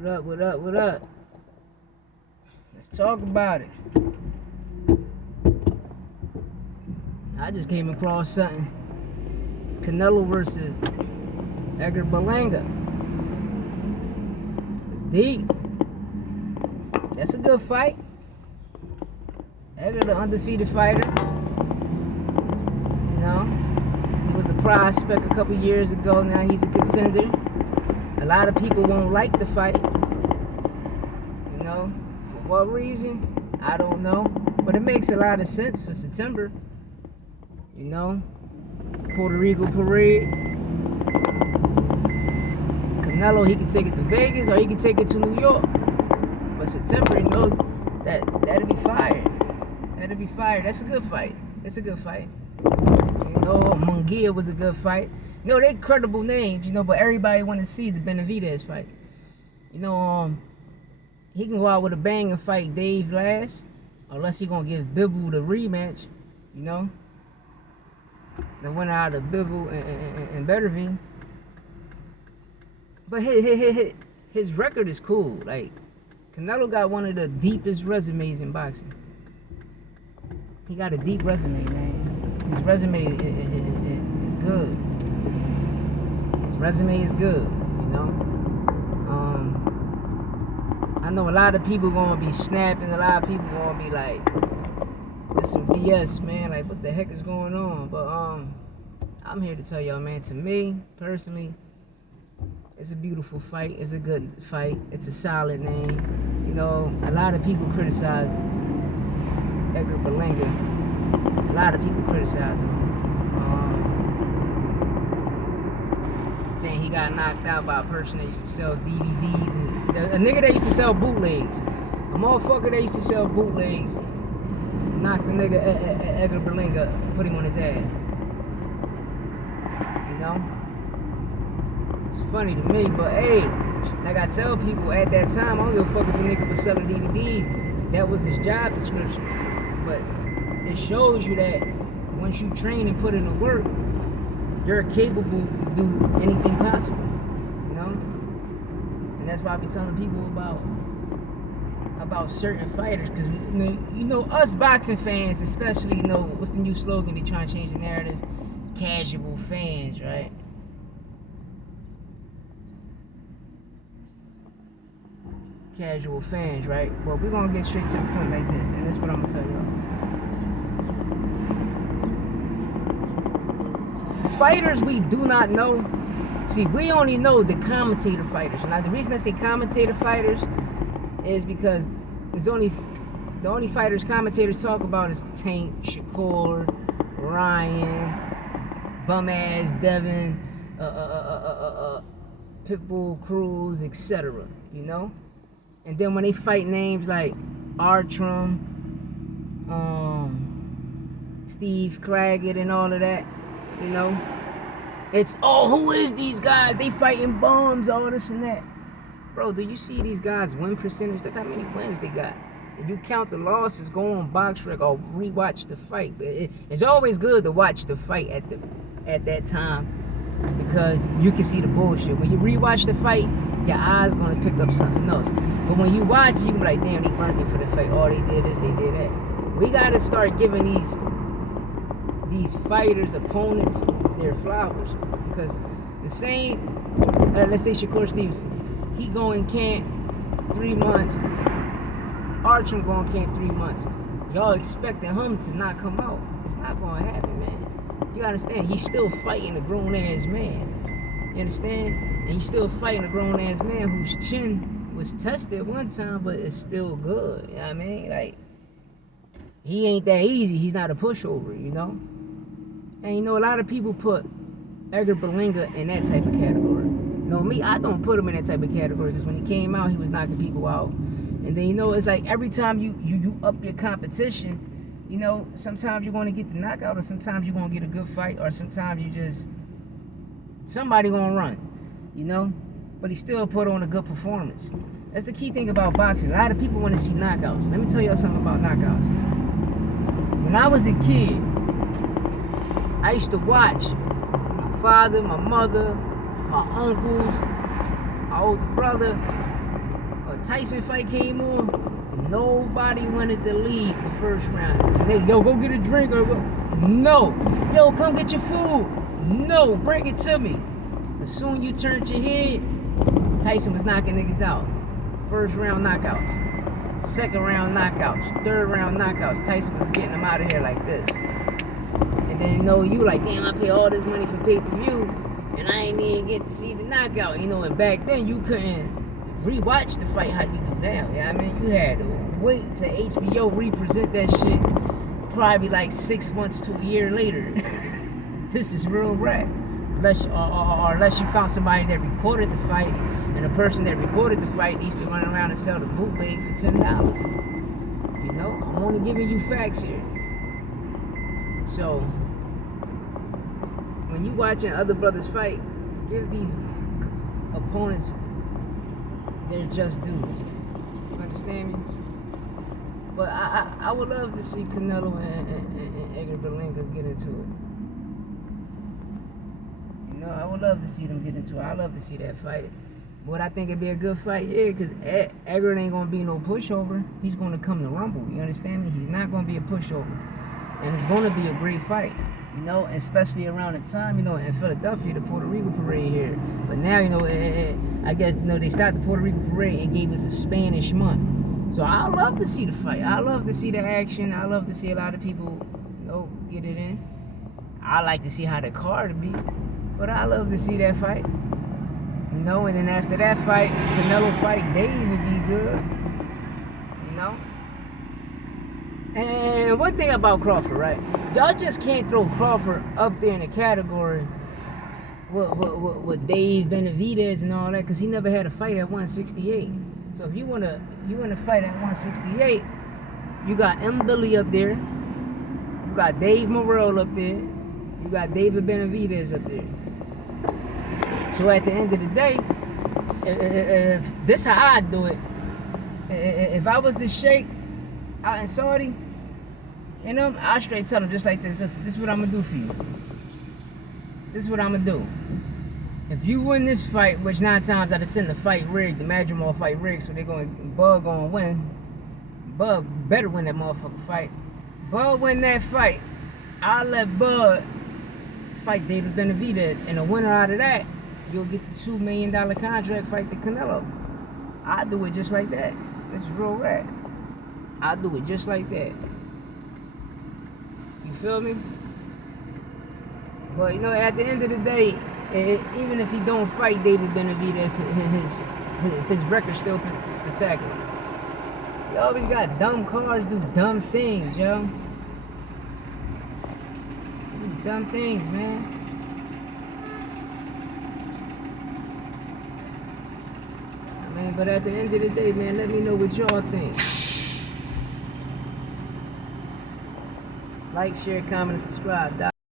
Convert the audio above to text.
What up, what up, what up? Let's talk about it. I just came across something. Canelo versus Edgar Berlanga. It's deep. That's a good fight. Edgar, the undefeated fighter. You know, he was a prospect a couple years ago. Now he's a contender. A lot of people won't like the fight. You know, for what reason? I don't know. But it makes a lot of sense for September. You know, Puerto Rico parade. Canelo, he can take it to Vegas or he can take it to New York. But September, you know, that'll be fire. That'll be fire. That's a good fight. It's a good fight. You know, Munguia was a good fight. You know, they credible names, you know, but everybody want to see the Benavidez fight. You know, he can go out with a bang and fight Dave last, unless he gonna give Bivol the rematch, you know. The winner out of Bivol and Bettervine. But his record is cool. Like, Canelo got one of the deepest resumes in boxing. He got a deep resume, man. His resume is good. His resume is good, you know. I know a lot of people gonna be snapping. A lot of people gonna be like, "This some BS, man. Like, what the heck is going on?" But I'm here to tell y'all, man. To me, personally, it's a beautiful fight. It's a good fight. It's a solid name. You know, a lot of people criticize Edgar Berlanga. A lot of people criticize him. Saying he got knocked out by a person that used to sell DVDs and a nigga that used to sell bootlegs. A motherfucker that used to sell bootlegs knocked the nigga Edgar Berlanga, put him on his ass. You know? It's funny to me, but hey, like I tell people at that time, I don't give a fuck if a nigga was selling DVDs. That was his job description. But it shows you that once you train and put in the work, you're capable to do anything possible, you know? And that's why I be telling people about certain fighters, because you know us boxing fans, especially, you know, what's the new slogan? They trying to change the narrative? Casual fans, right? Casual fans, right? Well, we're gonna get straight to the point like this, and this is what I'm gonna tell y'all. Fighters we do not know. See, we only know the commentator fighters. Now, the reason I say commentator fighters is because the only fighters commentators talk about is Tank, Shakur, Ryan, bum-ass Devin, Pitbull, Cruz, etc. You know? And then when they fight names like Artrum, Steve Claggett and all of that, you know, it's, oh, who is these guys? They fighting bums, all this and that. Bro, do you see these guys' win percentage? Look how many wins they got. If you count the losses, go on BoxRec or rewatch the fight. It's always good to watch the fight at that time, because you can see the bullshit. When you rewatch the fight, your eyes gonna pick up something else. But when you watch it, you can be like, damn, they burnt me for the fight. Oh, they did this, they did that. We gotta start giving these fighters, opponents, their flowers, because the same, let's say Shakur Stevenson, he go in camp 3 months, Archie go in camp 3 months. Y'all expecting him to not come out? It's not gonna happen, man. You understand? He's still fighting a grown ass man. You understand? And he's still fighting a grown ass man whose chin was tested one time, but it's still good. You know what I mean? Like, he ain't that easy. He's not a pushover, you know? And you know, a lot of people put Edgar Berlanga in that type of category. You know, me, I don't put him in that type of category, because when he came out, he was knocking people out. And then, you know, it's like every time you up your competition, you know, sometimes you're going to get the knockout, or sometimes you're going to get a good fight, or sometimes somebody going to run, you know? But he still put on a good performance. That's the key thing about boxing. A lot of people want to see knockouts. Let me tell y'all something about knockouts. When I was a kid, I used to watch my father, my mother, my uncles, my older brother, Tyson fight came on, nobody wanted to leave the first round. They, yo, go get a drink or go. No. Yo, come get your food. No, bring it to me. As soon you turned your head, Tyson was knocking niggas out. First round knockouts. Second round knockouts. Third round knockouts. Tyson was getting them out of here like this. And then you like, damn, I pay all this money for pay-per-view, and I ain't even get to see the knockout. And back then you couldn't rewatch the fight how you do now. I mean, you had to wait to HBO represent that shit probably like 6 months to a year later. This is real rap. Unless you found somebody that recorded the fight, and the person that recorded the fight used to run around and sell the bootleg for $10. I'm only giving you facts here. So when you watching other brothers fight, give these opponents their just dues. You understand me? But I would love to see Canelo and Edgar Berlanga get into it. I would love to see them get into it. I love to see that fight. But I think it'd be a good fight, because Edgar ain't going to be no pushover. He's going to come to rumble. You understand me? He's not going to be a pushover. And it's going to be a great fight, especially around the time, in Philadelphia, the Puerto Rico parade here. But now, I guess, they started the Puerto Rico parade and gave us a Spanish month. So I love to see the fight. I love to see the action. I love to see a lot of people, get it in. I like to see how the card be. But I love to see that fight. And then after that fight, Canelo fight Dave would be good. And one thing about Crawford, right? Y'all just can't throw Crawford up there in the category with Dave Benavidez and all that, because he never had a fight at 168. So if you wanna fight at 168, you got M. Billy up there, you got Dave Morrell up there, you got David Benavidez up there. So at the end of the day, if this how I do it, if I was the Sheikh out in Saudi, I straight tell them just like this. Listen, this is what I'm gonna do for you. This is what I'm gonna do. If you win this fight, which 9 times out of 10 the fight rigged, the Madrimal fight rigged, so Bud gonna win. Bud better win that motherfucking fight. Bud win that fight. I'll let Bud fight David Benavidez, and the winner out of that, you'll get the $2 million contract fight the Canelo. I'll do it just like that. This is real rap. I'll do it just like that. You feel me? But at the end of the day, even if he don't fight David Benavidez, his record's still spectacular. He always got dumb cars, do dumb things, yo. Do dumb things, man. But at the end of the day, man, let me know what y'all think. Like, share, comment, and subscribe.